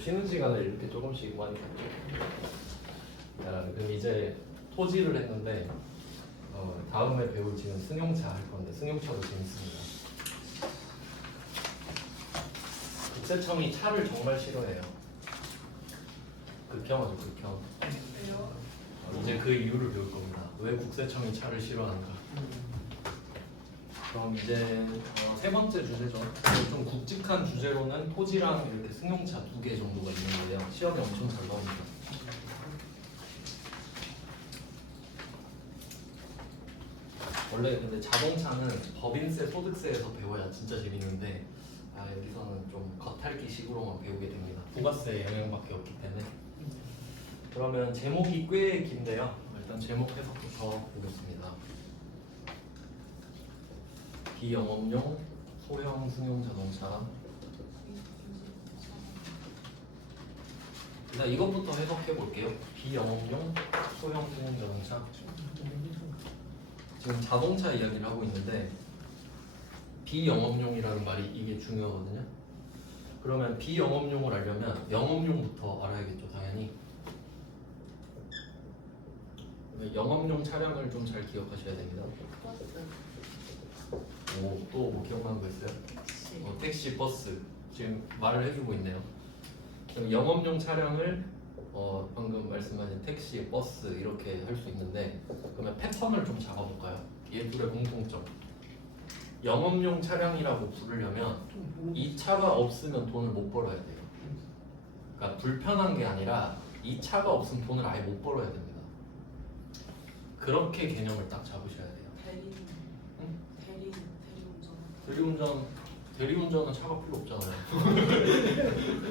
쉬는 시간을 이렇게 조금씩 많이 갖죠. 자, 그럼 이제 토지를 했는데 다음에 배울 지금 승용차 할 건데 승용차도 재밌습니다. 국세청이 차를 정말 싫어해요. 극혐하죠, 극혐. 왜요? 이제 그 이유를 배울 겁니다. 왜 국세청이 차를 싫어하는가. 그럼 이제 세 번째 주제죠. 좀 굵직한 주제로는 토지랑 이렇게 승용차 2개 정도가 있는데요. 시험에 엄청 잘 나옵니다. 원래 근데 자동차는 법인세, 소득세에서 배워야 진짜 재밌는데 여기서는 좀 겉핥기 식으로만 배우게 됩니다. 부가세에 영향밖에 없기 때문에. 그러면 제목이 꽤 긴데요. 일단 제목 해석부터 보겠습니다. 비영업용 소형 승용 자동차. 일단 이것부터 해석해 볼게요. 비영업용 소형 승용 자동차. 지금 자동차 이야기를 하고 있는데 비영업용이라는 말이 이게 중요하거든요. 그러면 비영업용을 알려면 영업용부터 알아야겠죠, 당연히. 영업용 차량을 좀 잘 기억하셔야 됩니다. 오, 또 뭐 기억나는 거 있어요? 택시, 버스. 지금 말을 해주고 있네요. 그럼 영업용 차량을 방금 말씀하신 택시, 버스 이렇게 할 수 있는데 그러면 패턴을 좀 잡아볼까요? 얘 둘의 공통점. 영업용 차량이라고 부르려면 이 차가 없으면 돈을 못 벌어야 돼요. 그러니까 불편한 게 아니라 이 차가 없으면 돈을 아예 못 벌어야 됩니다. 그렇게 개념을 딱 잡으셔야 돼요. 대리운전은 차가 필요 없잖아요.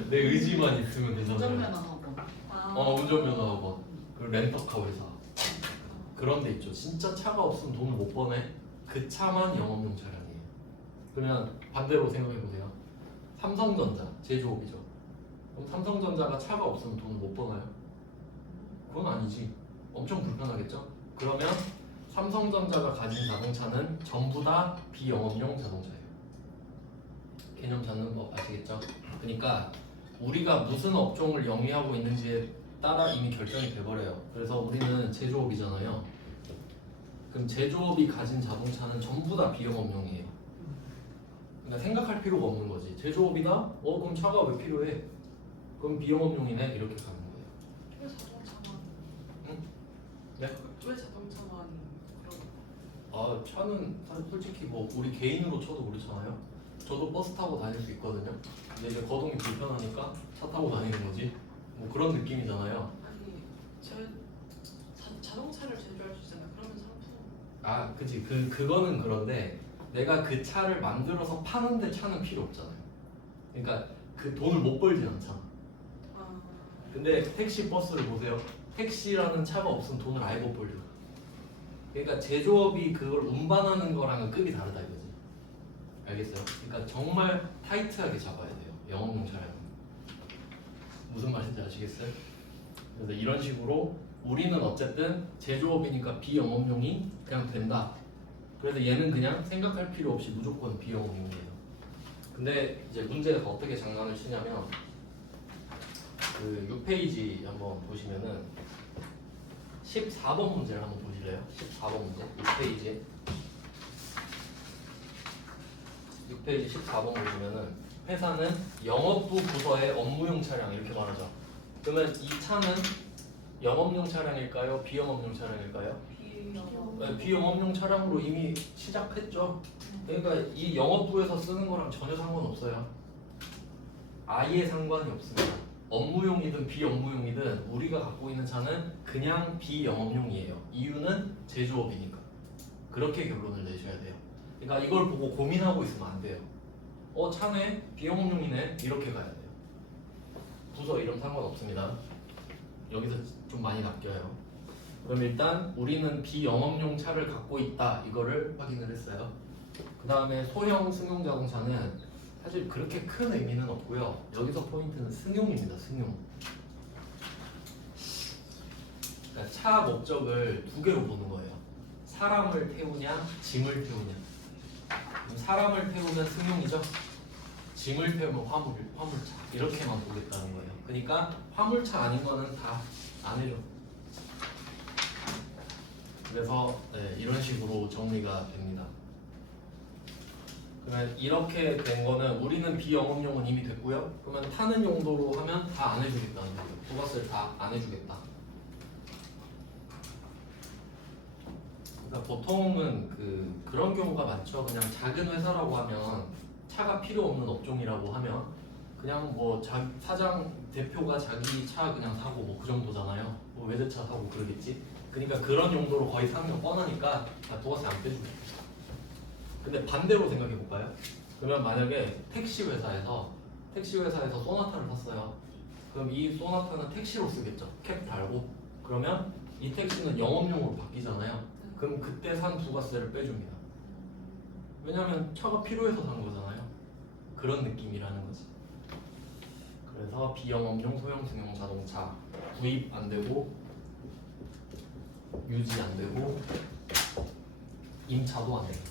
내 의지만 있으면 되잖아요. 운전면허 학원. 운전면허 학원. 그리고 렌터카 회사. 그런 데 있죠. 진짜 차가 없으면 돈을 못 버네. 그 차만 영업용 차량이에요. 그러면 반대로 생각해 보세요. 삼성전자 제조업이죠. 그럼 삼성전자가 차가 없으면 돈을 못 버나요? 그건 아니지. 엄청 불편하겠죠? 그러면 삼성전자가 가진 자동차는 전부 다 비영업용 자동차예요. 개념 잡는 거 아시겠죠? 그러니까 우리가 무슨 업종을 영위하고 있는지에 따라 이미 결정이 돼버려요. 그래서 우리는 제조업이잖아요. 그럼 제조업이 가진 자동차는 전부 다 비영업용이에요. 그러니까 생각할 필요가 없는 거지. 제조업이다? 그럼 차가 왜 필요해? 그럼 비영업용이네? 이렇게 가는 거예요. 왜 자동차만? 응? 네? 왜 자동차만 그런? 차는 사실 솔직히 뭐 우리 개인으로 쳐도 그렇잖아요. 저도 버스 타고 다닐 수 있거든요. 근데 이제 거동이 불편하니까 차 타고 다니는 거지. 뭐 그런 느낌이잖아요. 아니 자동차를 제조할 수 있잖아. 그러면 상품. 그치. 그거는 그런데 내가 그 차를 만들어서 파는데 차는 필요 없잖아요. 그러니까 그 돈을 못 벌진 않잖아. 근데 택시, 버스를 보세요. 택시라는 차가 없으면 돈을 아예 못 벌죠. 그러니까 제조업이 그걸 운반하는 거랑은 급이 다르다 이거지. 알겠어요? 그러니까 정말 타이트하게 잡아야 돼요. 영업용 차량은. 무슨 말인지 아시겠어요? 그래서 이런 식으로 우리는 어쨌든 제조업이니까 비영업용이 그냥 된다. 그래서 얘는 그냥 생각할 필요 없이 무조건 비영업용이에요. 근데 이제 문제가 어떻게 장난을 치냐면 그 6페이지 한번 보시면은 14번 문제를 한번 보실래요? 14번 문제 6페이지에 14번 보시면은 회사는 영업부 부서의 업무용 차량 이렇게 말하죠. 그러면 이 차는 영업용 차량일까요? 비영업용 차량일까요? 비영업용 차량으로 이미 시작했죠. 그러니까 이 영업부에서 쓰는 거랑 전혀 상관없어요. 아예 상관이 없습니다. 업무용이든 비업무용이든 우리가 갖고 있는 차는 그냥 비영업용이에요. 이유는 제조업이니까. 그렇게 결론을 내셔야 돼요. 그러니까 이걸 보고 고민하고 있으면 안 돼요. 차네? 비영업용이네? 이렇게 가야 돼요. 부서 이름 상관없습니다. 여기서 좀 많이 낚여요. 그럼 일단 우리는 비영업용 차를 갖고 있다. 이거를 확인을 했어요. 그 다음에 소형 승용 자동차는 사실 그렇게 큰 의미는 없고요. 여기서 포인트는 승용입니다. 승용. 그러니까 차 목적을 두 개로 보는 거예요. 사람을 태우냐, 짐을 태우냐. 사람을 태우면 승용이죠. 짐을 태우면 화물차 이렇게만 보겠다는 거예요. 그러니까 화물차 아닌 거는 다 안 해줘. 그래서 네, 이런 식으로 정리가 됩니다. 그러면 이렇게 된 거는 우리는 비영업용은 이미 됐고요. 그러면 타는 용도로 하면 다 안 해주겠다는 거예요. 부가세를 다 안 해주겠다. 그러니까 보통은 그런 경우가 많죠. 그냥 작은 회사라고 하면 차가 필요 없는 업종이라고 하면 그냥 뭐 사장 대표가 자기 차 그냥 사고 뭐 그 정도잖아요. 뭐 외제차 사고 그러겠지. 그러니까 그런 용도로 거의 사는 거 뻔하니까 부가세 안 빼주고. 근데 반대로 생각해 볼까요? 그러면 만약에 택시 회사에서 소나타를 샀어요. 그럼 이 소나타는 택시로 쓰겠죠. 캡 달고. 그러면 이 택시는 영업용으로 바뀌잖아요. 그럼 그때 산 부가세를 빼줍니다. 왜냐하면 차가 필요해서 산 거잖아요. 그런 느낌이라는 거지. 그래서 비영업용 소형 승용 자동차 구입 안 되고 유지 안 되고 임차도 안 돼요.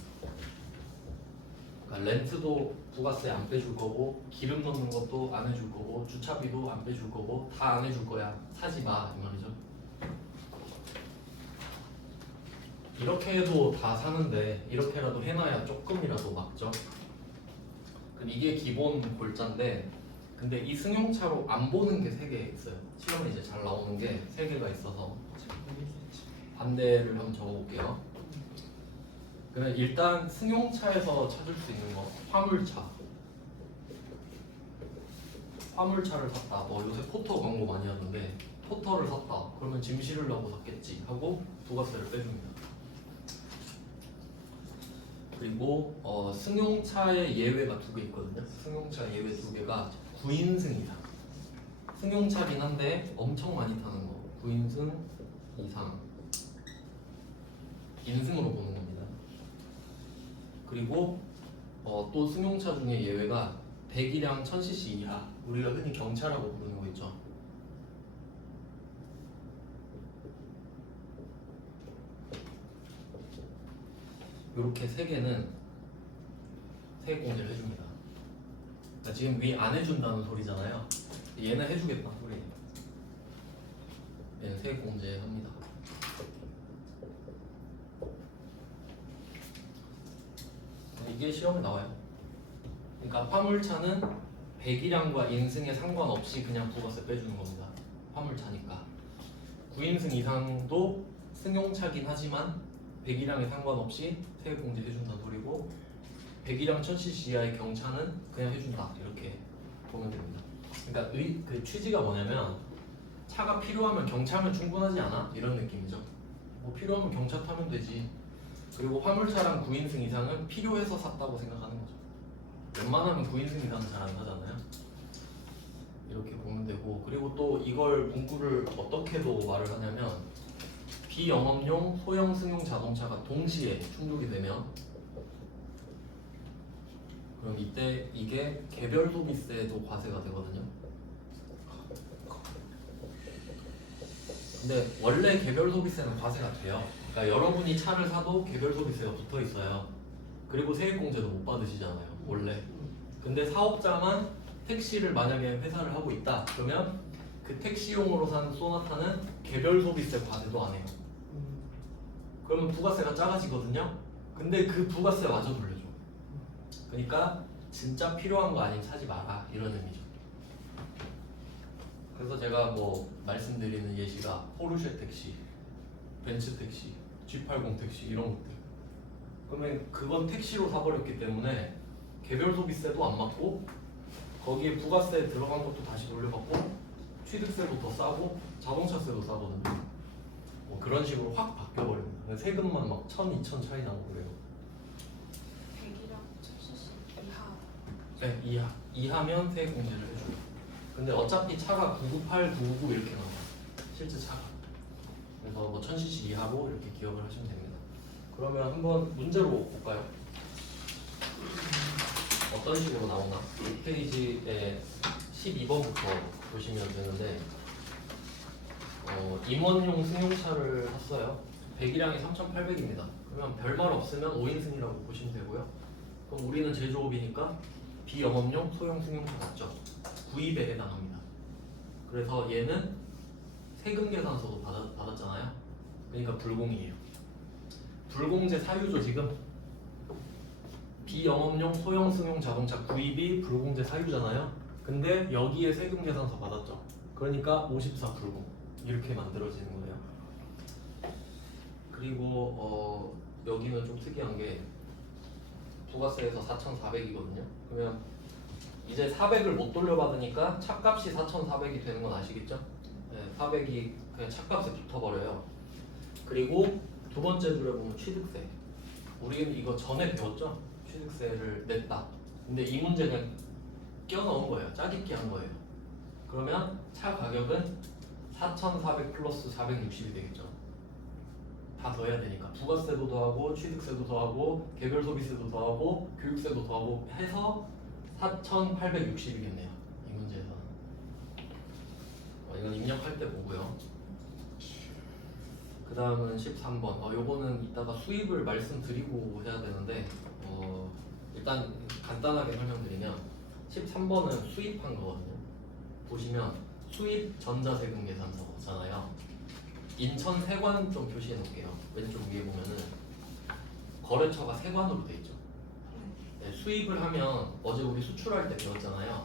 그러니까 렌트도 부가세 안 빼줄 거고 기름 넣는 것도 안 해줄 거고 주차비도 안 빼줄 거고 다 안 해줄 거야. 사지 마 이 말이죠. 이렇게 해도 다 사는데 이렇게라도 해놔야 조금이라도 막죠. 그럼 이게 기본 골자인데 근데 이 승용차로 안 보는 게 3개 있어요. 시험에 이제 잘 나오는 게 3개가 있어서 반대를 한번 적어볼게요. 그러면 일단 승용차에서 찾을 수 있는 거 화물차를 샀다. 뭐 요새 포터 광고 많이 하던데 포터를 샀다. 그러면 짐 실으려고 샀겠지 하고 부가세를 빼줍니다. 그리고 승용차의 예외가 2개 있거든요. 승용차 예외 2개가 9인승 이상. 승용차긴 한데 엄청 많이 타는 거. 9인승 이상. 인승으로 보는 겁니다. 그리고 또 승용차 중에 예외가 배기량 1000cc 이하. 우리가 흔히 경차라고 부르는 거 있죠. 이렇게 3개는 세액공제를 해줍니다. 그러니까 지금 위 안 해준다는 소리잖아요. 얘는 해주겠다 소리. 얘는 세액공제 합니다. 이게 시험에 나와요. 그러니까 화물차는 배기량과 인승에 상관없이 그냥 부가세 빼주는 겁니다. 화물차니까. 9인승 이상도 승용차긴 하지만 배기량에 상관없이 세액공제 해준다는 소리고 배기량 1000cc 이하의 경차는 그냥 해준다 이렇게 보면 됩니다. 그러니까 그 취지가 뭐냐면 차가 필요하면 경차면 충분하지 않아? 이런 느낌이죠. 뭐 필요하면 경차 타면 되지. 그리고 화물차랑 9인승 이상은 필요해서 샀다고 생각하는 거죠. 웬만하면 9인승 이상은 잘 안 사잖아요. 이렇게 보면 되고 그리고 또 이걸 문구를 어떻게도 말을 하냐면 비영업용 소형 승용 자동차가 동시에 충족이 되면 그럼 이때 이게 개별 소비세도 과세가 되거든요. 근데 원래 개별 소비세는 과세가 돼요. 그러니까 여러분이 차를 사도 개별 소비세가 붙어 있어요. 그리고 세액공제도 못 받으시잖아요. 원래. 근데 사업자만 택시를 만약에 회사를 하고 있다. 그러면 그 택시용으로 산 소나타는 개별 소비세 과세도 안 해요. 그러면 부가세가 작아지거든요. 근데 그 부가세 마저 돌려줘. 그러니까 진짜 필요한 거 아니면 사지 마라 이런 의미죠. 그래서 제가 뭐 말씀드리는 예시가 포르쉐 택시, 벤츠 택시, G80 택시 이런 것들. 그러면 그건 택시로 사버렸기 때문에 개별 소비세도 안 맞고 거기에 부가세 들어간 것도 다시 돌려받고 취득세도 더 싸고 자동차세도 싸거든요. 뭐 그런 식으로 확 바뀌어버립니다. 세금만 막 1000, 2000 차이 나고 그래요. 배기량 1000cc 이하. 네, 이하면 세액 공제를 해줘요. 근데 어차피 차가 998, 999 이렇게 나와요. 실제 차가. 그래서 뭐 1000cc 이하로 이렇게 기억을 하시면 됩니다. 그러면 한번 문제로 볼까요? 어떤 식으로 나오나? 이 페이지에 12번부터 보시면 되는데 임원용 승용차를 샀어요. 배기량이 3,800입니다. 그러면 별말 없으면 5인승이라고 보시면 되고요. 그럼 우리는 제조업이니까 비영업용 소형 승용차 맞죠? 구입에 해당합니다. 그래서 얘는 세금 계산서도 받았잖아요. 그러니까 불공이에요. 불공제 사유죠 지금. 비영업용 소형 승용 자동차 구입이 불공제 사유잖아요. 근데 여기에 세금 계산서 받았죠. 그러니까 54 불공 이렇게 만들어지는 거예요. 그리고 여기는 좀 특이한 게 부가세에서 4,400이거든요. 그러면 이제 400을 못 돌려받으니까 차값이 4,400이 되는 건 아시겠죠? 네, 400이 그냥 차값에 붙어버려요. 그리고 두 번째 줄에 보면 취득세. 우리는 이거 전에 배웠죠? 취득세를 냈다. 근데 이 문제 그냥 껴넣은 거예요. 짜깁기 한 거예요. 그러면 차 가격은 4,400 플러스 460이 되겠죠. 다 더해야 되니까 부가세도 더하고 취득세도 더하고 개별 소비세도 더하고 교육세도 더하고 해서 4,860이겠네요. 이 문제에서는. 이건 입력할 때 보고요. 그 다음은 13번. 요거는 이따가 수입을 말씀드리고 해야 되는데 일단 간단하게 설명드리면 13번은 수입한 거거든요. 보시면 수입 전자세금 계산서잖아요. 인천 세관 좀 표시해 놓을게요. 왼쪽 위에 보면은 거래처가 세관으로 돼 있죠. 네, 수입을 하면 어제 우리 수출할 때 배웠잖아요.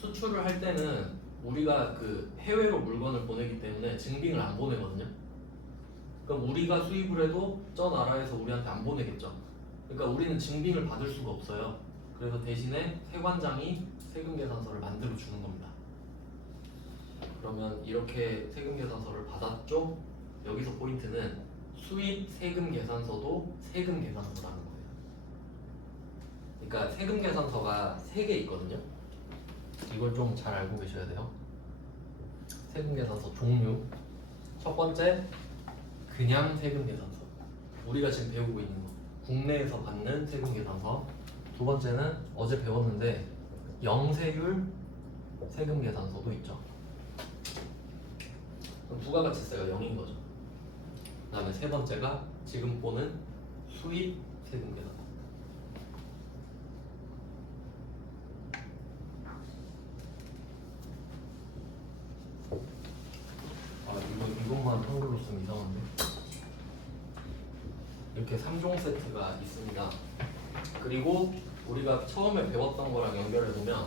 수출을 할 때는 우리가 그 해외로 물건을 보내기 때문에 증빙을 안 보내거든요. 그럼 우리가 수입을 해도 저 나라에서 우리한테 안 보내겠죠. 그러니까 우리는 증빙을 받을 수가 없어요. 그래서 대신에 세관장이 세금 계산서를 만들어 주는 겁니다. 그러면 이렇게 세금 계산서를 받았죠? 여기서 포인트는 수입 세금 계산서도 세금 계산서라는 거예요. 그러니까 세금 계산서가 3개 있거든요. 이걸 좀 잘 알고 계셔야 돼요. 세금 계산서 종류. 첫 번째, 그냥 세금 계산서. 우리가 지금 배우고 있는 거. 국내에서 받는 세금 계산서. 두 번째는 어제 배웠는데 영세율 세금 계산서도 있죠. 그럼 부가가치세가 0인 거죠. 그 다음에 세 번째가 지금 보는 수입 세금 계산서. 이것만 한글로 쓰면 이상한데. 이렇게 3종 세트가 있습니다. 그리고 우리가 처음에 배웠던 거랑 연결해 보면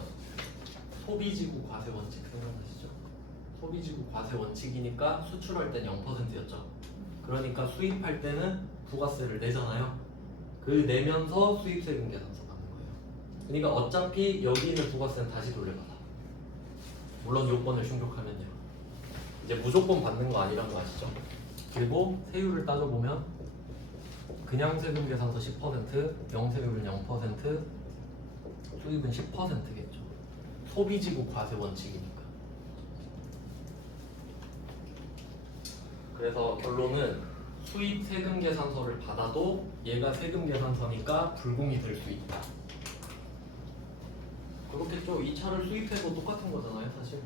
소비지구 과세 원칙 생각나시죠? 소비지구 과세 원칙이니까 수출할 땐 0%였죠. 그러니까 수입할 때는 부가세를 내잖아요. 그 내면서 수입세금 계산서 받는 거예요. 그러니까 어차피 여기 있는 부가세는 다시 돌려받아. 물론 요건을 충족하면요. 이제 무조건 받는 거 아니란 거 아시죠? 그리고 세율을 따져보면 그냥 세금 계산서 10%, 영세율은 0%, 수입은 10%겠죠. 소비지구 과세 원칙이니까. 그래서 결론은 수입 세금 계산서를 받아도 얘가 세금 계산서니까 불공이 될 수 있다. 그렇겠죠. 이 차를 수입해도 똑같은 거잖아요, 사실.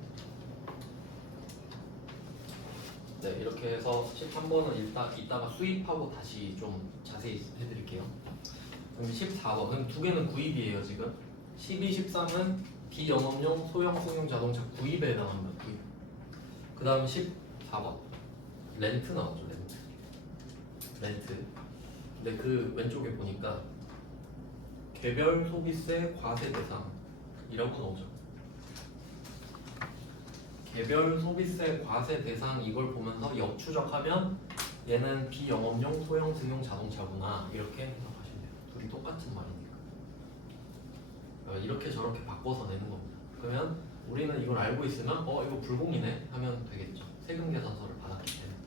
네, 이렇게 해서 13번은 이따가 수입하고 다시 좀 자세히 해드릴게요. 그럼 14번, 그럼 두 개는 구입이에요 지금. 12, 13은 비영업용 소형 승용 자동차 구입에 해당합니다. 구입. 그 다음 14번 렌트 나왔죠. 렌트. 근데 그 왼쪽에 보니까 개별 소비세 과세 대상이라고 나오죠. 개별 소비세 과세 대상 이걸 보면서 역추적하면 얘는 비영업용 소형 승용 자동차구나 이렇게 생각하시면 돼요. 둘이 똑같은 말이니까. 이렇게 저렇게 바꿔서 내는 겁니다. 그러면 우리는 이걸 알고 있으면 이거 불공이네 하면 되겠죠. 세금 계산서를 받았기 때문에.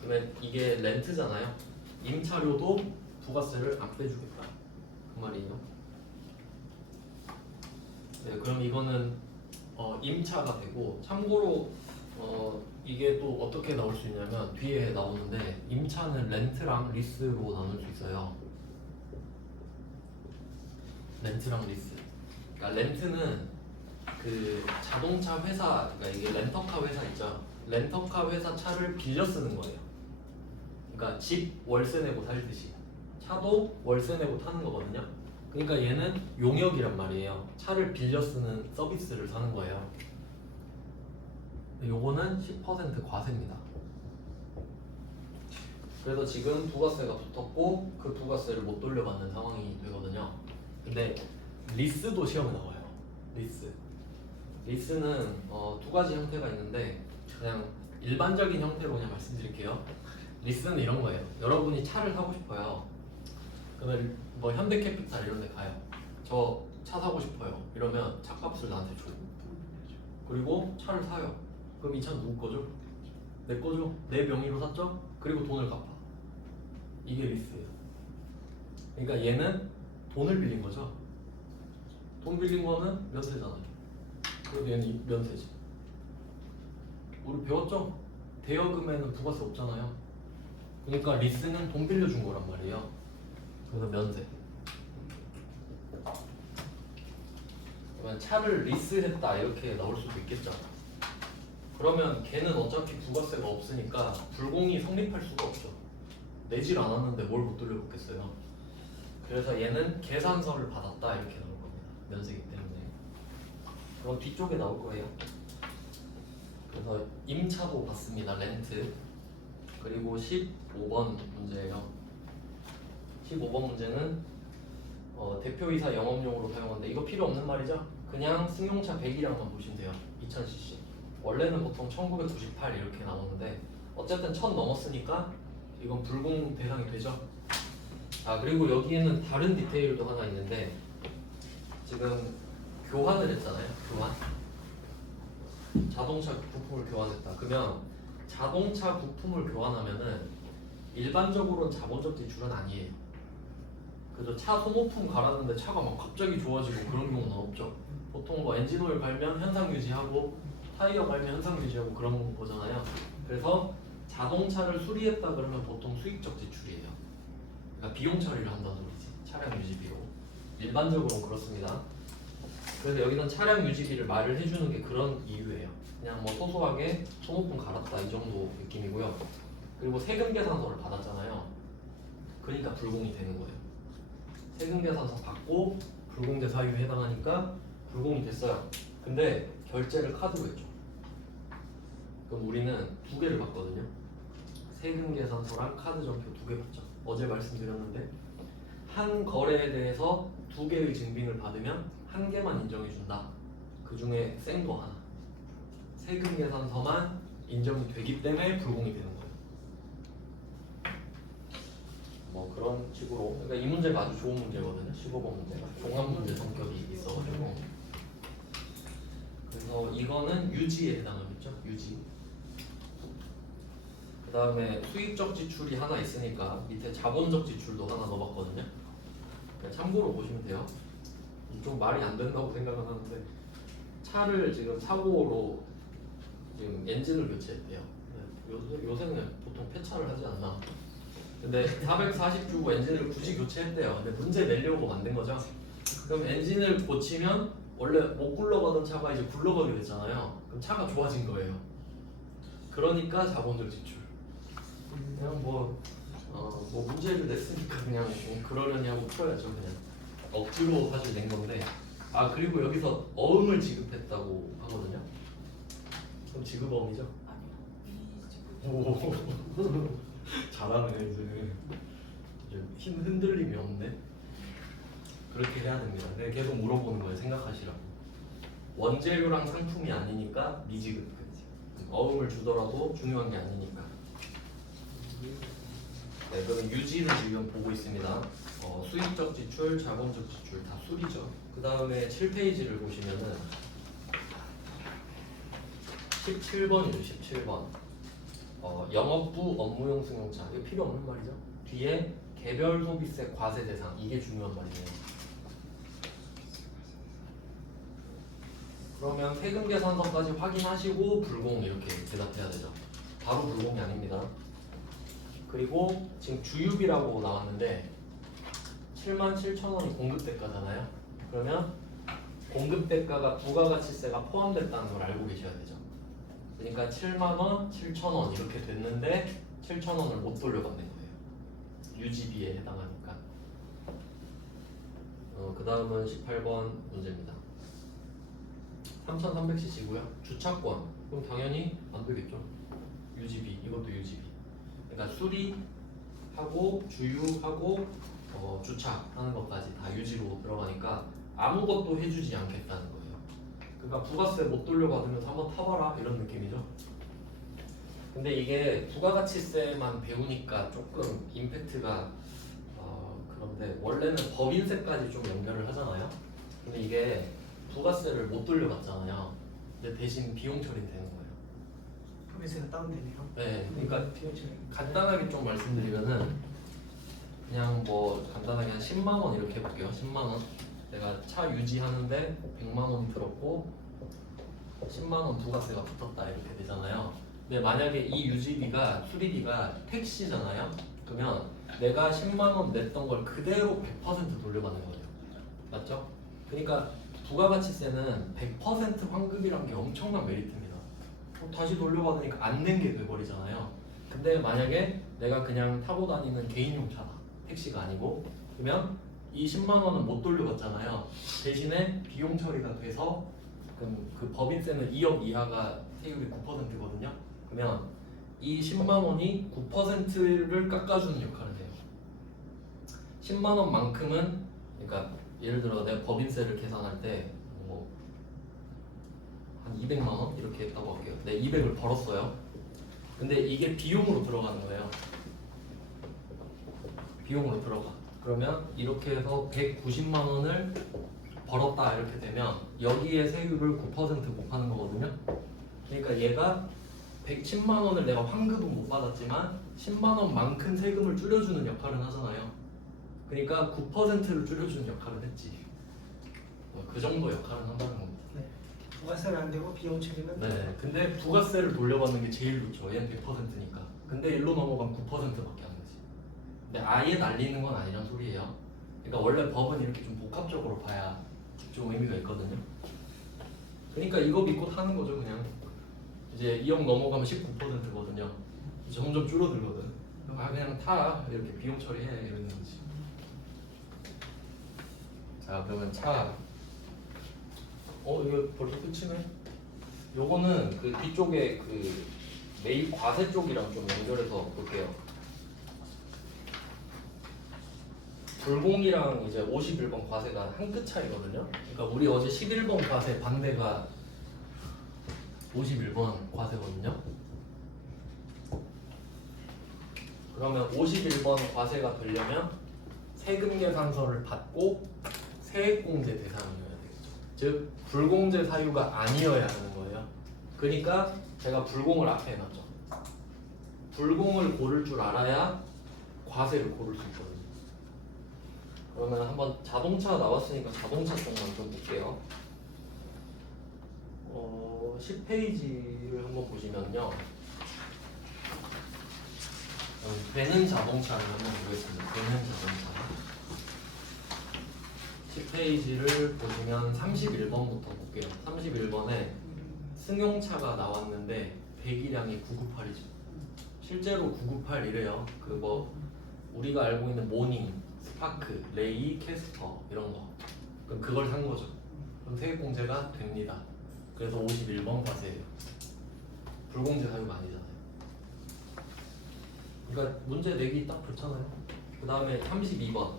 그러면 이게 렌트잖아요. 임차료도 부가세를 안 빼주겠다 그 말이에요. 네, 그럼 이거는 임차가 되고, 참고로 이게 또 어떻게 나올 수 있냐면 뒤에 나오는데 임차는 렌트랑 리스로 나눌 수 있어요. 렌트랑 리스. 그러니까 렌트는 그 자동차 회사, 그러니까 이게 렌터카 회사 있죠. 렌터카 회사 차를 빌려 쓰는 거예요. 그러니까 집 월세 내고 살듯이 차도 월세 내고 타는 거거든요. 그러니까 얘는 용역이란 말이에요. 차를 빌려 쓰는 서비스를 사는 거예요. 요거는 10% 과세입니다. 그래서 지금 부가세가 붙었고 그 부가세를 못 돌려받는 상황이 되거든요. 근데 리스도 시험에 나와요. 리스는 두 가지 형태가 있는데 그냥 일반적인 형태로 그냥 말씀드릴게요. 리스는 이런 거예요. 여러분이 차를 사고 싶어요. 그러면 뭐 현대캐피탈 이런 데 가요. 저 차 사고 싶어요. 이러면 차값을 나한테 줘. 그리고 차를 사요. 그럼 이 차는 누구 거죠? 내 거죠. 내 명의로 샀죠? 그리고 돈을 갚아. 이게 리스예요. 그러니까 얘는 돈을 빌린 거죠. 돈 빌린 거는 면세잖아요. 그래서 얘는 면세지. 우리 배웠죠? 대여금에는 부가세 없잖아요. 그러니까 리스는 돈 빌려준 거란 말이에요. 그래서 면세. 그러면 차를 리스했다 이렇게 나올 수도 있겠죠. 그러면 걔는 어차피 부가세가 없으니까 불공이 성립할 수가 없죠. 내질 않았는데 뭘 못 돌려받겠어요. 그래서 얘는 계산서를 받았다 이렇게 나올 겁니다. 면세기 때문에. 그럼 뒤쪽에 나올 거예요. 그래서 임차도 받습니다. 렌트. 그리고 15번 문제예요. 15번 문제는 대표이사 영업용으로 사용하는데 이거 필요 없는 말이죠. 그냥 승용차 100이랑만 보시면 돼요. 2000cc. 원래는 보통 1998 이렇게 나오는데 어쨌든 1000 넘었으니까 이건 불공 대상이 되죠. 아 그리고 여기에는 다른 디테일도 하나 있는데 지금 교환을 했잖아요. 교환. 자동차 부품을 교환했다. 그러면 자동차 부품을 교환하면은 일반적으로는 자본적 지출은 아니에요. 그래서 차 소모품 갈았는데 차가 막 갑자기 좋아지고 그런 경우는 없죠. 보통 뭐 엔진오일 갈면 현상 유지하고 타이어 갈면 현상 유지하고 그런 거잖아요. 그래서 자동차를 수리했다 그러면 보통 수익적 지출이에요. 그러니까 비용 처리를 한다는 소리지. 차량 유지비로. 일반적으로는 그렇습니다. 그래서 여기는 차량 유지비를 말을 해주는 게 그런 이유예요. 그냥 뭐 소소하게 소모품 갈았다 이 정도 느낌이고요. 그리고 세금 계산서를 받았잖아요. 그러니까 불공이 되는 거예요. 세금 계산서 받고 불공제 사유에 해당하니까 불공이 됐어요. 근데 결제를 카드로 했죠. 그럼 우리는 두 개를 받거든요. 세금 계산서랑 카드 전표 두 개 받죠. 어제 말씀드렸는데 한 거래에 대해서 두 개의 증빙을 받으면 한 개만 인정해 준다. 그 중에 생도 하나. 세금 계산서만 인정이 되기 때문에 불공이 되는 거예요. 뭐 그런 식으로. 그러니까 이 문제가 아주 좋은 문제거든요. 15번 문제가 종합 문제 성격이 있어가지고. 그래서 이거는 유지에 해당하겠죠. 유지. 그 다음에 수익적 지출이 하나 있으니까 밑에 자본적 지출도 하나 넣어봤거든요. 참고로 보시면 돼요. 좀 말이 안 된다고 생각은 하는데 차를 지금 사고로 지금 엔진을 교체했대요. 요새는 보통 폐차를 하지 않나. 근데 440 주고 엔진을 굳이 교체했대요. 근데 문제 내려고 만든 거죠. 그럼 엔진을 고치면 원래 못 굴러가던 차가 이제 굴러가게 됐잖아요. 그럼 차가 좋아진 거예요. 그러니까 자본적 지출. 그냥 뭐 문제를 냈으니까 그냥 그러려니 하고 풀어야죠. 그냥 억지로 사실 낸 건데. 아 그리고 여기서 어음을 지급했다고 하거든요. 그럼 지급어음이죠? 아니요. 오 잘하네 이제. 힘 흔들림이 없네. 그렇게 해야 됩니다. 내가 계속 물어보는 거예요. 생각하시라고. 원재료랑 상품이 아니니까 미지급까지. 어음을 주더라도 중요한 게 아니니까. 네, 그럼 유지를 지금 보고 있습니다. 수익적 지출, 자본적 지출 다 수리죠. 그 다음에 7페이지를 보시면은 17번이죠. 17번. 영업부 업무용 승용차. 이거 필요 없는 말이죠. 뒤에 개별 소비세 과세 대상. 이게 중요한 말이네요. 그러면 세금 계산서까지 확인하시고 불공 이렇게 대답해야 되죠. 바로 불공이 아닙니다. 그리고 지금 주유비라고 나왔는데 77,000원이 공급대가잖아요. 그러면 공급대가가 부가가치세가 포함됐다는 걸 알고 계셔야 되죠. 그러니까 7만원, 7,000원 이렇게 됐는데 7,000원을 못 돌려받는 거예요. 유지비에 해당하니까. 그 다음은 18번 문제입니다. 3300cc고요. 주차권. 그럼 당연히 안 되겠죠. 유지비. 이것도 유지비. 그러니까 수리하고 주유하고 주차하는 것까지 다 유지로 들어가니까 아무것도 해주지 않겠다는 거예요. 그러니까 부가세 못 돌려받으면서 한번 타봐라 이런 느낌이죠. 근데 이게 부가가치세만 배우니까 조금 임팩트가 그런데 원래는 법인세까지 좀 연결을 하잖아요. 근데 이게 부가세를 못 돌려받잖아요. 근데 대신 비용 처리는 되는 거예요. 법인세가 다운되네요. 네, 그러니까 비용 처리. 간단하게 좀 말씀드리면은 그냥 뭐 간단하게 한 10만 원 이렇게 해볼게요. 10만 원. 내가 차 유지하는데 100만 원이 들었고 10만 원 부가세가 붙었다 이렇게 되잖아요. 근데 만약에 이 유지비가 수리비가 택시잖아요. 그러면 내가 10만 원 냈던 걸 그대로 100% 돌려받는 거예요. 맞죠? 그러니까 부가가치세는 100% 환급이란 게 엄청난 메리트입니다. 다시 돌려받으니까 안 낸 게 돼버리잖아요. 근데 만약에 내가 그냥 타고 다니는 개인용 차다. 택시가 아니고 그러면 이 10만 원은 못 돌려받잖아요. 대신에 비용 처리가 돼서 그럼 그 법인세는 2억 이하가 세율이 9%거든요. 그러면 이 10만 원이 9%를 깎아주는 역할을 해요. 10만 원만큼은 그러니까 예를 들어 내가 법인세를 계산할 때 뭐 한 200만 원 이렇게 했다고 할게요. 내 200을 벌었어요. 근데 이게 비용으로 들어가는 거예요. 비용으로 들어가. 그러면 이렇게 해서 190만 원을 벌었다 이렇게 되면 여기에 세율을 9% 곱하는 거거든요. 그러니까 얘가 110만 원을 내가 환급은 못 받았지만 10만 원만큼 세금을 줄여주는 역할은 하잖아요. 그러니까 9%를 줄여주는 역할을 했지. 그 정도 역할은 한다는 겁니다. 네. 부가세는 안 되고 비용 처리는. 네. 근데 부가세를 돌려받는 게 제일 좋죠. 얘는 100%니까. 근데 일로 넘어가면 9%밖에 안 되지. 근데 아예 날리는 건 아니란 소리예요. 그러니까 원래 법은 이렇게 좀 복합적으로 봐야 좀 의미가 있거든요. 그러니까 이거 믿고 타는 거죠, 그냥. 이제 2억 넘어가면 19%거든요. 점점 줄어들거든. 그냥 타 이렇게 비용 처리해 이러는 거지. 자, 그러면 차. 이거 벌써 끝이네. 요거는 그 뒤쪽에 그 매입 과세 쪽이랑 좀 연결해서 볼게요. 불공이랑 이제 51번 과세가 한 끗 차이거든요. 그러니까 우리 어제 11번 과세 반대가 51번 과세거든요. 그러면 51번 과세가 되려면 세금 계산서를 받고 세액공제 대상이어야 되겠죠. 즉 불공제 사유가 아니어야 하는 거예요. 그러니까 제가 불공을 앞에 해놨죠. 불공을 고를 줄 알아야 과세를 고를 수 있거든요. 그러면 한번 자동차 나왔으니까 자동차 쪽만 좀 볼게요. 10페이지를 한번 보시면요. 되는 자동차를 한번 보겠습니다. 되는 자동차. 10페이지를 보시면 31번부터 볼게요. 31번에 승용차가 나왔는데 배기량이 998이죠. 실제로 998이래요. 그 뭐 우리가 알고 있는 모닝, 스파크, 레이, 캐스터 이런 거. 그럼 그걸 산 거죠. 그럼 세액공제가 됩니다. 그래서 51번 과세예요. 불공제 사유가 아니잖아요. 그러니까 문제 내기 딱 좋잖아요. 그 다음에 32번.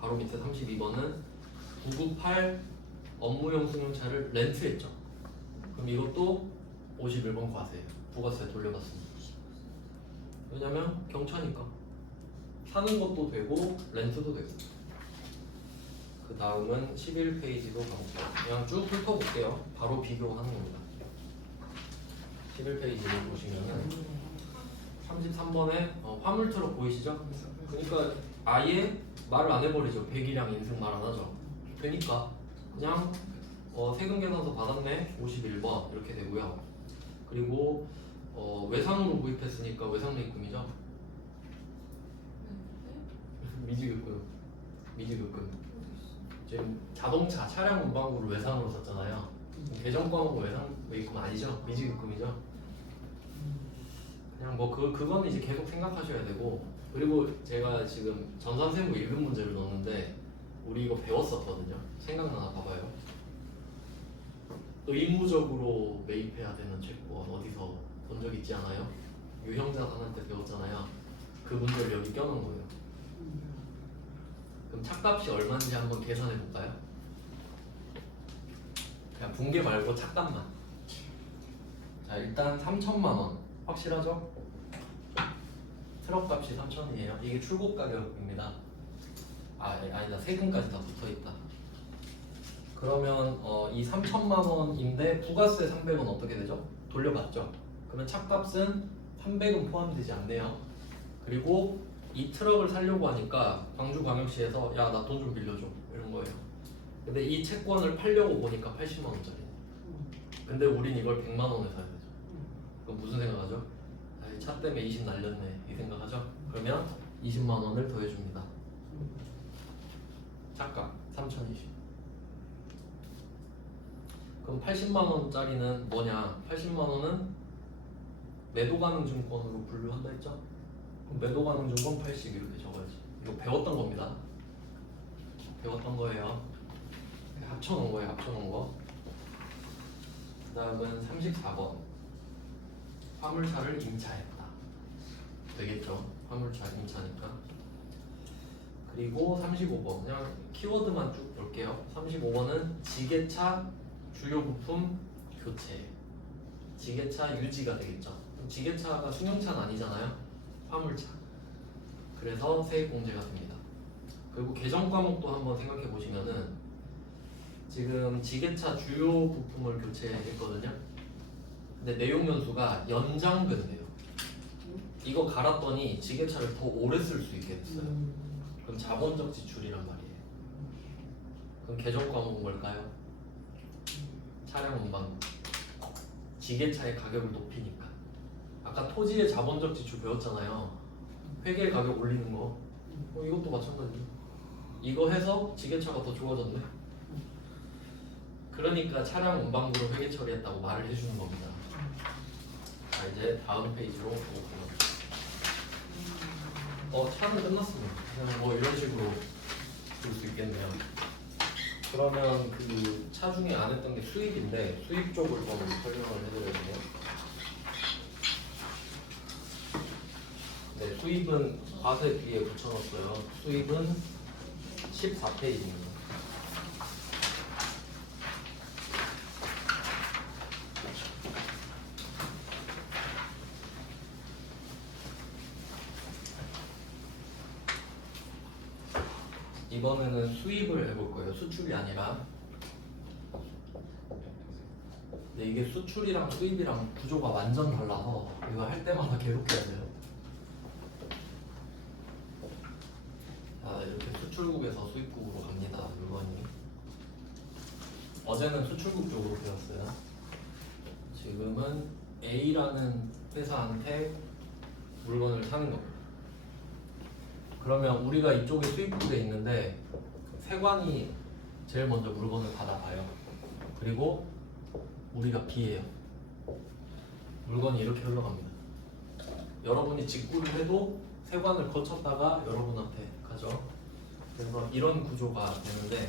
바로 밑에 32번은 998 업무용 승용차를 렌트했죠. 그럼 이것도 51번 과세예요. 부가세 돌려받습니다. 왜냐면 경차니까 사는 것도 되고 렌트도 되고. 그 다음은 11페이지도 가볼게요. 그냥 쭉 훑어볼게요. 바로 비교하는 겁니다. 11페이지를 보시면은 33번에 화물 트럭 보이시죠? 그러니까 아예 말을 안 해버리죠. 배기량 인승 말 안 하죠. 되니까 그냥 세금 계산서 받았네 51번 이렇게 되고요. 그리고 외상으로 구입했으니까 외상리입금이죠. 미지급금. 지금 자동차 차량 운반구를 외상으로 썼잖아요. 계정권하고 외상리입금 아니죠? 미지급금이죠. 그냥 뭐 그거는 이제 계속 생각하셔야 되고. 그리고 제가 지금 전산세무 1급 문제를 넣었는데 우리 이거 배웠었거든요. 생각나나 봐봐요. 의무적으로 매입해야 되는 채권 어디서 본 적 있지 않아요? 유형자산할 때 배웠잖아요. 그 문제를 여기 껴놓은 거예요. 그럼 차값이 얼마인지 한번 계산해 볼까요? 그냥 분계 말고 차값만. 자, 일단 3천만 원 확실하죠? 트럭 값이 3천이에요. 이게 출고 가격입니다. 아니다, 세금까지 다 붙어있다. 그러면 이 3천만 원인데 부가세 300원 어떻게 되죠? 돌려받죠. 그러면 차값은 300은 포함되지 않네요. 그리고 이 트럭을 사려고 하니까 광주광역시에서 야, 나 돈 좀 빌려줘 이런 거예요. 근데 이 채권을 팔려고 보니까 80만 원짜리. 근데 우린 이걸 100만 원에 사야 되죠. 그럼 무슨 생각하죠? 아이, 차 때문에 20 날렸네 이 생각하죠? 그러면 20만 원을 더해줍니다. 차값 3,020. 그럼 80만 원짜리는 뭐냐? 80만 원은 매도 가능 증권으로 분류한다 했죠? 그럼 매도 가능 증권 80 이렇게 적어야지. 이거 배웠던 겁니다. 배웠던 거예요. 합쳐놓은 거예요. 합쳐놓은 거. 그 다음은 34번. 화물차를 임차했다. 되겠죠? 화물차 임차니까. 그리고 35번. 그냥 키워드만 쭉 볼게요. 35번은 지게차 주요 부품 교체. 지게차 유지가 되겠죠. 지게차가 승용차는 아니잖아요. 화물차. 그래서 세액공제가 됩니다. 그리고 개정 과목도 한번 생각해 보시면은 지금 지게차 주요 부품을 교체했거든요. 근데 내용 연수가 연장된대요. 이거 갈았더니 지게차를 더 오래 쓸 수 있게 됐어요. 그럼 자본적 지출이란 말이에요. 그럼 개정 과목은 뭘까요? 차량 운반부. 지게차의 가격을 높이니까. 아까 토지의 자본적 지출 배웠잖아요. 회계 가격 올리는 거. 이것도 마찬가지죠. 이거 해서 지게차가 더 좋아졌네. 그러니까 차량 운반부를 회계 처리했다고 말을 해주는 겁니다. 자, 이제 다음 페이지로 보고요. 차는 끝났습니다. 그냥 뭐 이런 식으로 볼 수 있겠네요. 그러면 그 차 중에 안 했던 게 수입인데 수입 쪽을 좀 설명을 해드려야겠네요. 네, 수입은 과세 뒤에 붙여놨어요. 수입은 14페이지입니다. 이번에는 수입을 해볼 거예요. 수출이 아니라. 근데 이게 수출이랑 수입이랑 구조가 완전 달라서 이거 할 때마다 계속 해야 돼요. 자, 이렇게 수출국에서 수입국으로 갑니다. 물건이. 어제는 수출국 쪽으로 배웠어요. 지금은 A라는 회사한테 물건을 사는 겁니다. 그러면 우리가 이쪽에 수입국에 있는데 세관이 제일 먼저 물건을 받아봐요. 그리고 우리가 B예요. 물건이 이렇게 흘러갑니다. 여러분이 직구를 해도 세관을 거쳤다가 여러분한테 가죠. 그래서 이런 구조가 되는데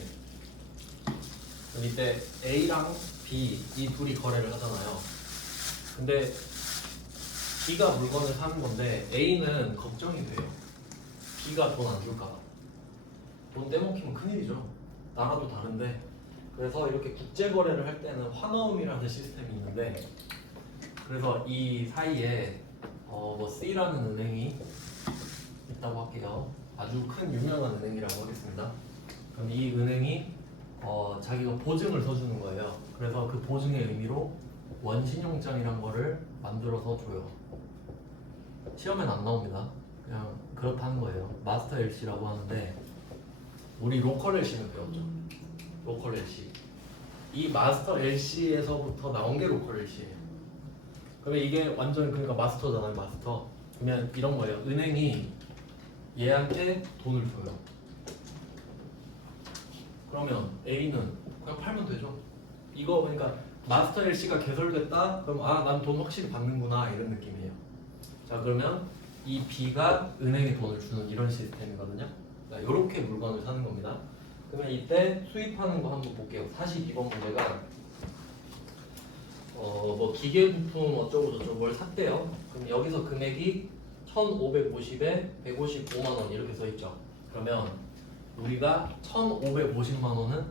이때 A랑 B 이 둘이 거래를 하잖아요. 근데 B가 물건을 사는 건데 A는 걱정이 돼요. B가 돈 안 줄까 봐. 돈 떼먹히면 큰일이죠. 나라도 다른데. 그래서 이렇게 국제 거래를 할 때는 환어음이라는 시스템이 있는데, 그래서 이 사이에 뭐 C라는 은행이 있다고 할게요. 아주 큰 유명한 은행이라고 하겠습니다. 그럼 이 은행이 자기가 보증을 서주는 거예요. 그래서 그 보증의 의미로 원신용장이란 거를 만들어서 줘요. 시험엔 안 나옵니다. 그냥 그렇다는 거예요. 마스터 LC라고 하는데 우리 로컬 LC는 배웠죠. 로컬 LC. 이 마스터 LC에서부터 나온 게 로컬 LC예요. 그러면 이게 완전 그러니까 마스터잖아요. 마스터. 그러면 이런 거예요. 은행이 얘한테 돈을 줘요. 그러면 A는 그냥 팔면 되죠. 이거 그러니까 마스터 LC가 개설됐다. 그럼 난 돈 확실히 받는구나 이런 느낌이에요. 자, 그러면 이 B가 은행에 돈을 주는 이런 시스템이거든요. 이렇게 물건을 사는 겁니다. 그러면 이때 수입하는 거 한번 볼게요. 42번 문제가 뭐 기계 부품 어쩌고 저쩌고 뭘 샀대요. 그럼 여기서 금액이 1,550에 155만 원 이렇게 써 있죠. 그러면 우리가 1,550만 원은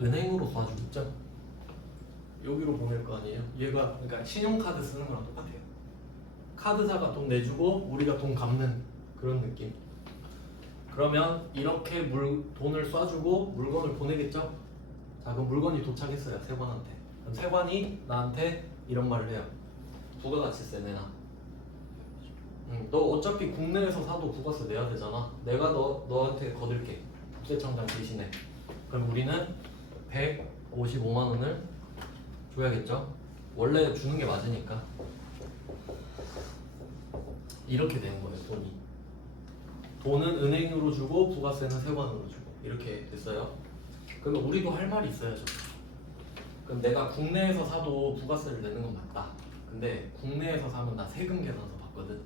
은행으로 쏴주겠죠. 여기로 보낼 거 아니에요. 얘가 그러니까 신용카드 쓰는 거랑 똑같아요. 카드사가 돈 내주고 우리가 돈 갚는 그런 느낌. 그러면 이렇게 돈을 쏴주고 물건을 보내겠죠. 자, 그럼 물건이 도착했어요. 세관한테. 그럼 세관이 나한테 이런 말을 해요. 부가가치세 내놔. 너 어차피 국내에서 사도 부가세 내야 되잖아. 내가 너한테 거둘게. 국세청장 대신에. 그럼 우리는 155만 원을 줘야겠죠. 원래 주는 게 맞으니까. 이렇게 되는 거예요. 돈은 은행으로 주고 부가세는 세관으로 주고 이렇게 됐어요. 그러면 우리도 할 말이 있어야죠. 그럼 내가 국내에서 사도 부가세를 내는 건 맞다. 근데 국내에서 사면 나 세금 계산서 받거든.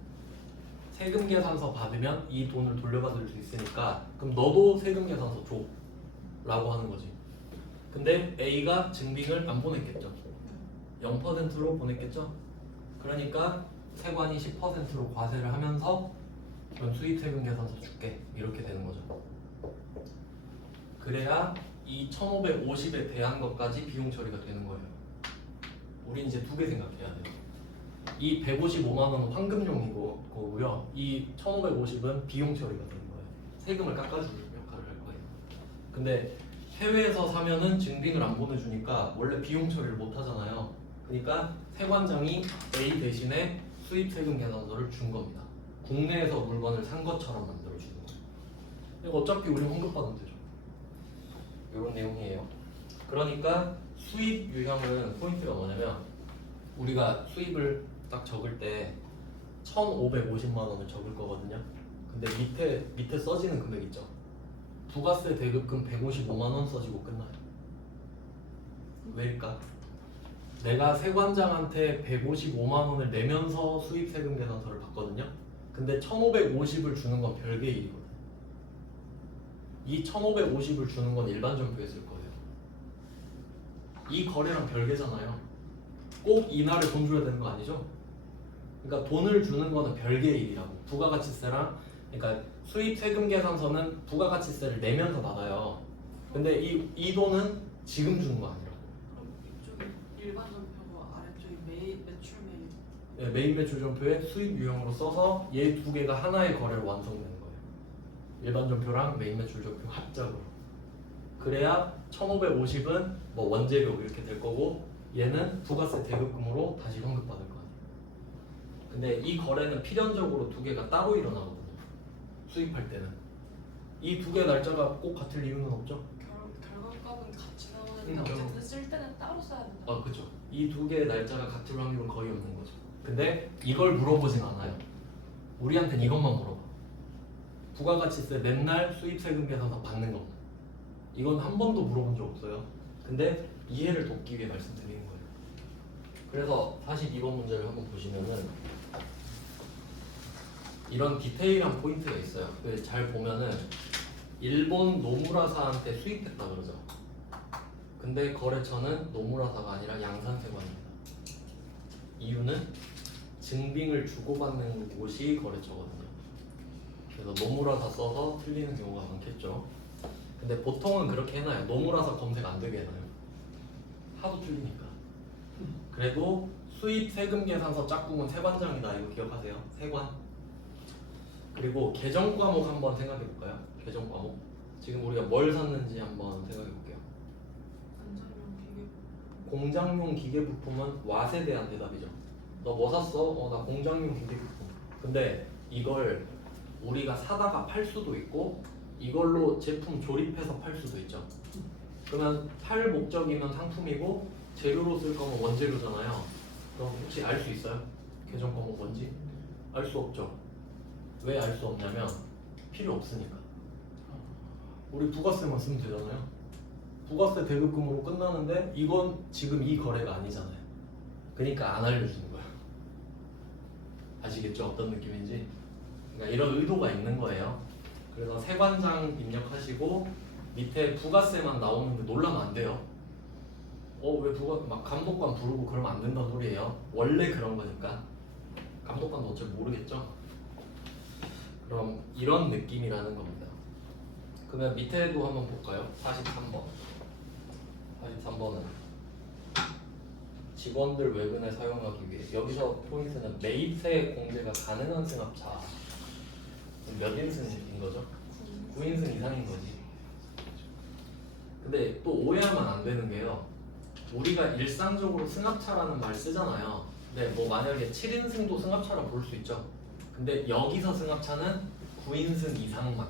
세금 계산서 받으면 이 돈을 돌려받을 수 있으니까 그럼 너도 세금 계산서 줘 라고 하는 거지. 근데 A가 증빙을 안 보냈겠죠. 0%로 보냈겠죠. 그러니까 세관이 10%로 과세를 하면서 그럼 수입세금 계산서 줄게 이렇게 되는 거죠. 그래야 이 1,550에 대한 것까지 비용 처리가 되는 거예요. 우린 이제 두 개 생각해야 돼요. 이 155만 원은 황금용이고 거고요. 이 1,550은 비용 처리가 되는 거예요. 세금을 깎아주는 역할을 할 거예요. 근데 해외에서 사면은 증빙을 안 보내주니까 원래 비용 처리를 못 하잖아요. 그러니까 세관장이 A 대신에 수입세금 계산서를 준 겁니다. 국내에서 물건을 산 것처럼 만들어주는 거예요. 이거 어차피 우리 환급받으면 되죠. 이런 내용이에요. 그러니까 수입 유형은 포인트가 뭐냐면 우리가 수입을 딱 적을 때 1,550만 원을 적을 거거든요. 근데 밑에 써지는 금액 있죠. 부가세 대급금 155만 원 써지고 끝나요. 왜일까? 내가 세관장한테 155만 원을 내면서 수입세금 계산서를 받거든요. 근데 1,550을 주는 건 별개의 일이거든. 이 1,550을 주는 건 일반 전표에 쓸 거예요. 이 거래랑 별개잖아요. 꼭 이날에 돈 줘야 되는 거 아니죠? 그러니까 돈을 주는 거는 별개의 일이라고. 부가가치세랑 그러니까 수입세금 계산서는 부가가치세를 내면서 받아요. 근데 이 돈은 지금 주는 거 아니라고. 그럼 이쪽이 일반 전표고 아래쪽이 매출 매입. 네, 메인 매출 전표에 수입 유형으로 써서 얘 두 개가 하나의 거래로 완성되는 거예요. 일반 전표랑 메인 매출 전표 합작으로. 그래야 1,550은 뭐 원재료 이렇게 될 거고 얘는 부가세 대급금으로 다시 환급받을 거 아니에요. 근데 이 거래는 필연적으로 두 개가 따로 일어나거든요. 수입할 때는 이 두 개 날짜가 꼭 같을 이유는 없죠. 결과값은 같이 나오는데 어쨌든 쓸 때는 따로 써야 된다. 그죠. 이 두 개의 날짜가 같을 확률은 거의 없는 거죠. 근데 이걸 물어보진 않아요. 우리한테는 이것만 물어봐. 부가가치세 맨날 수입세금 계산서 받는 거. 이건 한 번도 물어본 적 없어요. 근데 이해를 돕기 위해 말씀드리는 거예요. 그래서 42번 문제를 한번 보시면은 이런 디테일한 포인트가 있어요. 잘 보면은 일본 노무라사한테 수입했다 그러죠. 근데 거래처는 노무라사가 아니라 양산세관입니다. 이유는 증빙을 주고받는 곳이 거래처거든요. 그래서 노무라사 써서 틀리는 경우가 많겠죠. 근데 보통은 그렇게 해놔요. 노무라사 검색 안 되게 해놔요. 하도 틀리니까. 그래도 수입 세금 계산서 짝꿍은 세관장이다. 이거 기억하세요? 세관. 그리고 계정 과목 한번 생각해 볼까요? 계정 과목. 지금 우리가 뭘 샀는지 한번 생각해 볼게요. 안전용 기계. 공장용 기계 부품은 왓에 대한 대답이죠. 너 뭐 샀어? 나 공장용 기계 부품. 근데 이걸 우리가 사다가 팔 수도 있고 이걸로 제품 조립해서 팔 수도 있죠. 그러면 팔 목적이면 상품이고 재료로 쓸 거면 원재료잖아요. 그럼 혹시 알 수 있어요? 계정 과목 뭔지? 알 수 없죠. 왜 알 수 없냐면 필요 없으니까. 우리 부가세만 쓰면 되잖아요. 부가세 대급금으로 끝나는데 이건 지금 이 거래가 아니잖아요. 그러니까 안 알려주는 거예요. 아시겠죠? 어떤 느낌인지? 그러니까 이런 의도가 있는 거예요. 그래서 세관장 입력하시고 밑에 부가세만 나오는데 놀라면 안 돼요. 왜 막 감독관 부르고 그러면 안 된다는 소리예요. 원래 그런 거니까. 감독관도 어차피 모르겠죠. 그럼 이런 느낌이라는 겁니다. 그러면 밑에도 한번 볼까요? 43번. 43번은 직원들 외근에 사용하기 위해, 여기서 포인트는 매입세 공제가 가능한 승합차. 몇 인승인 거죠? 9인승 이상인 거지. 근데 또 오해하면 안 되는 게요. 우리가 일상적으로 승합차라는 말 쓰잖아요. 근데 뭐 만약에 7인승도 승합차라 부를 수 있죠. 근데 여기서 승합차는 9인승 이상만.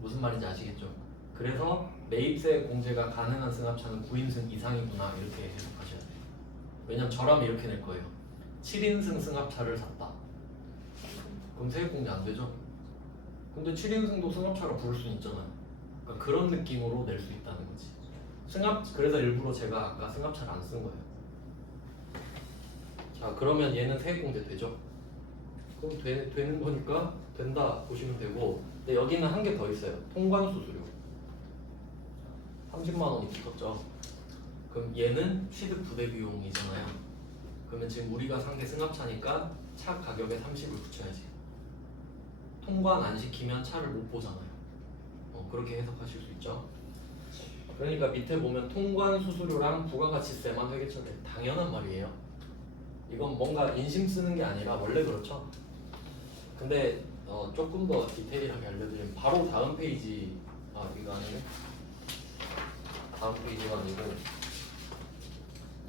무슨 말인지 아시겠죠? 그래서 매입세 공제가 가능한 승합차는 9인승 이상이구나 이렇게 해석하셔야 돼요. 왜냐면 저라면 이렇게 낼 거예요. 7인승 승합차를 샀다. 그럼 세액 공제 안 되죠? 근데 7인승도 승합차로 부를 수는 있잖아요. 그러니까 그런 느낌으로 낼 수 있다는 거지. 그래서 일부러 제가 아까 승합차를 안 쓴 거예요. 자, 그러면 얘는 세액 공제 되죠? 그럼 되는 거니까 된다 보시면 되고, 근데 여기는 한 개 더 있어요. 통관 수수료 30만 원이 붙었죠. 그럼 얘는 취득 부대 비용이잖아요. 그러면 지금 우리가 산 게 승합차니까 차 가격에 30을 붙여야지. 통관 안 시키면 차를 못 보잖아요. 그렇게 해석하실 수 있죠. 그러니까 밑에 보면 통관 수수료랑 부가가치세만 회계처리해. 당연한 말이에요. 이건 뭔가 인심 쓰는 게 아니라 원래 그렇죠. 근데 조금 더 디테일하게 알려드리면 바로 다음 페이지, 이거 아니네. 다음 페이지가 아니고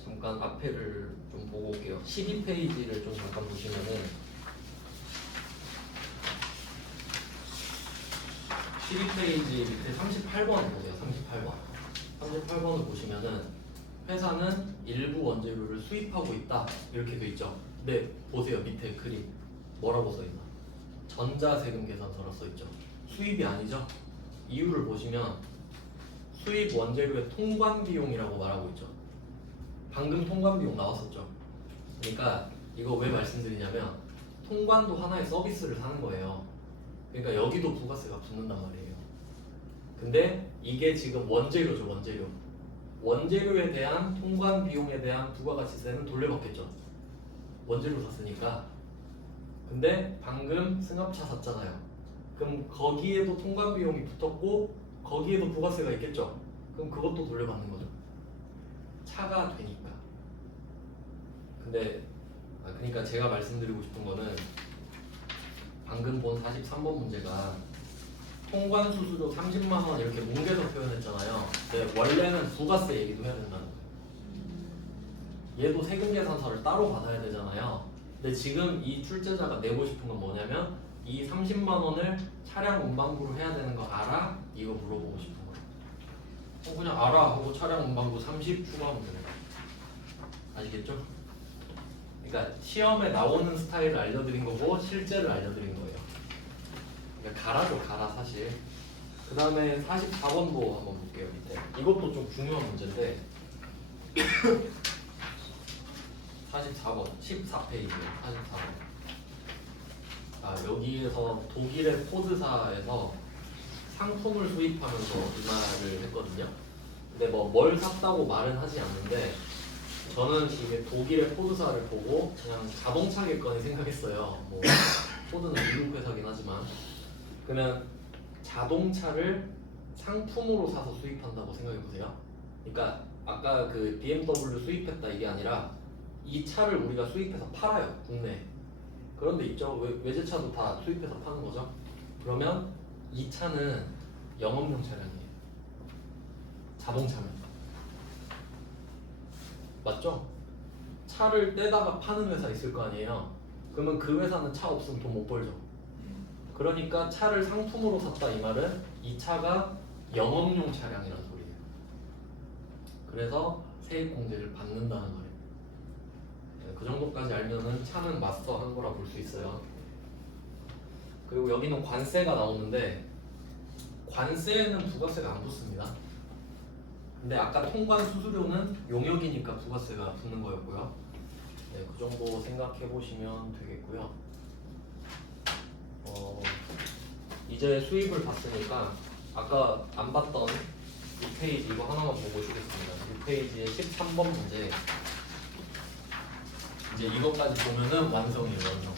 잠깐 앞에를 좀 보고 올게요. 12페이지를 좀 잠깐 보시면은 12페이지 밑에 38번 보세요. 38번을 보시면은 회사는 일부 원재료를 수입하고 있다 이렇게 돼 있죠. 근데 보세요. 밑에 그림 뭐라고 써 있나? 전자세금 계산서라 써 있죠. 수입이 아니죠. 이유를 보시면 수입 원재료의 통관 비용이라고 말하고 있죠. 방금 통관 비용 나왔었죠. 그러니까 이거 왜 말씀드리냐면 통관도 하나의 서비스를 사는 거예요. 그러니까 여기도 부가세가 붙는단 말이에요. 근데 이게 지금 원재료죠. 원재료에 대한 통관 비용에 대한 부가가치세는 돌려받겠죠. 원재료 샀으니까. 근데 방금 승합차 샀잖아요. 그럼 거기에도 통관 비용이 붙었고 거기에도 부가세가 있겠죠. 그럼 그것도 돌려받는 거죠. 차가 되니까. 근데 그러니까 제가 말씀드리고 싶은 거는 방금 본 43번 문제가 통관 수수료 30만 원 이렇게 뭉개서 표현했잖아요. 근데 원래는 부가세 얘기도 해야 된다는 거예요. 얘도 세금 계산서를 따로 받아야 되잖아요. 근데 지금 이 출제자가 내고 싶은 건 뭐냐면 이 30만 원을 차량 운반부로 해야 되는 거 알아? 이거 물어보고 싶은 거예요. 그냥 알아 하고 차량 운반부 30 추가하면 되는 거예요. 아시겠죠? 그러니까 시험에 나오는 스타일을 알려드린 거고 실제를 알려드린 거예요. 그러니까 가라죠, 가라 사실. 그 다음에 44번도 한번 볼게요. 밑에 이것도 좀 중요한 문제인데 44번 14페이지에 44번. 여기에서 독일의 포드사에서 상품을 수입하면서 이 말을 했거든요. 근데 뭘 샀다고 말은 하지 않는데 저는 이게 독일의 포드사를 보고 그냥 자동차겠거니 생각했어요. 포드는 미국 회사긴 하지만. 그러면 자동차를 상품으로 사서 수입한다고 생각해보세요. 그러니까 아까 그 BMW 수입했다 이게 아니라 이 차를 우리가 수입해서 팔아요. 국내에. 그런데 있죠. 외제차도 다 수입해서 파는 거죠. 그러면 이 차는 영업용 차량이에요. 자동차는. 맞죠? 차를 떼다가 파는 회사 있을 거 아니에요. 그러면 그 회사는 차 없으면 돈 못 벌죠. 그러니까 차를 상품으로 샀다 이 말은 이 차가 영업용 차량이라는 소리예요. 그래서 세액 공제를 받는다는 거예요. 그 정도까지 알면은 차는 마스터한 거라 볼 수 있어요. 그리고 여기는 관세가 나오는데 관세에는 부가세가 안 붙습니다. 근데 아까 통관 수수료는 용역이니까 부가세가 붙는 거였고요. 네, 그 정도 생각해 보시면 되겠고요. 이제 수입을 봤으니까 아까 안 봤던 6페이지 이거 하나만 보고 오시겠습니다. 6페이지의 13번 문제. 이제 이것까지 보면은 완성이에요, 완성.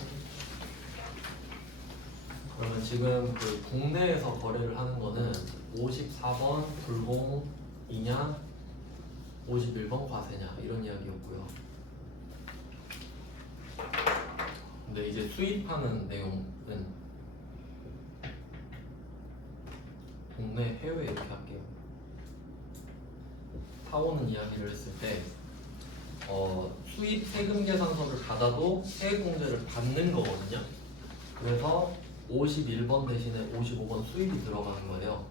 그러면 지금 그 국내에서 거래를 하는 거는 54번 불공이냐 51번 과세냐 이런 이야기였고요. 근데 이제 수입하는 내용은 국내 해외 이렇게 할게요. 사오는 이야기를 했을 때 수입 세금 계산서를 받아도 세액공제를 받는 거거든요. 그래서 51번 대신에 55번 수입이 들어가는 거예요.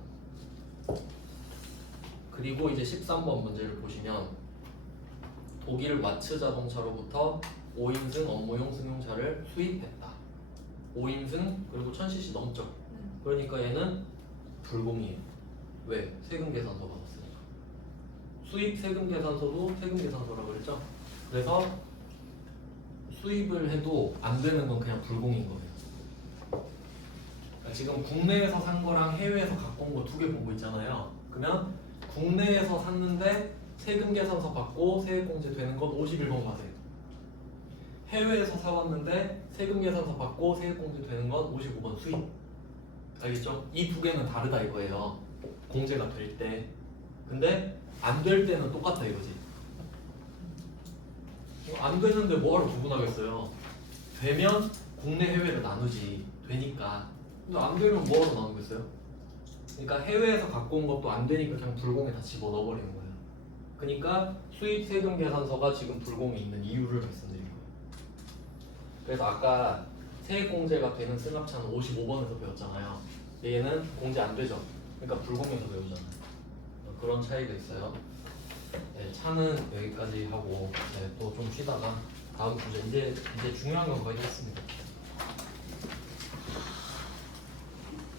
그리고 이제 13번 문제를 보시면 독일 와츠 자동차로부터 5인승 업무용 승용차를 수입했다. 5인승 그리고 1000cc 넘죠. 그러니까 얘는 불공이에요. 왜? 세금 계산서 받았으니까. 수입 세금 계산서도 세금 계산서라고 그랬죠. 그래서 수입을 해도 안 되는 건 그냥 불공인 거예요. 그러니까 지금 국내에서 산 거랑 해외에서 갖고 온 거 두 개 보고 있잖아요. 그러면 국내에서 샀는데 세금 계산서 받고 세액공제 되는 건 51번 과세. 해외에서 사왔는데 세금 계산서 받고 세액공제 되는 건 55번 수입. 알겠죠? 이 두 개는 다르다 이거예요. 공제가 될 때. 근데 안 될 때는 똑같다 이거지. 안 되는데 뭐하러 구분하겠어요? 되면 국내 해외를 나누지. 되니까. 근데 안 되면 뭐하러 나누겠어요? 그러니까 해외에서 갖고 온 것도 안 되니까 그냥 불공에 다 집어 넣어버리는 거예요. 그러니까 수입 세금 계산서가 지금 불공이 있는 이유를 말씀드린 거예요. 그래서 아까 세액공제가 되는 승합차는 55번에서 배웠잖아요. 얘는 공제 안 되죠. 그러니까 불공에서 배우잖아요. 그런 차이가 있어요. 네, 차는 여기까지 하고 또 좀 쉬다가 다음 주제 이제 중요한 건 거의 다 했습니다.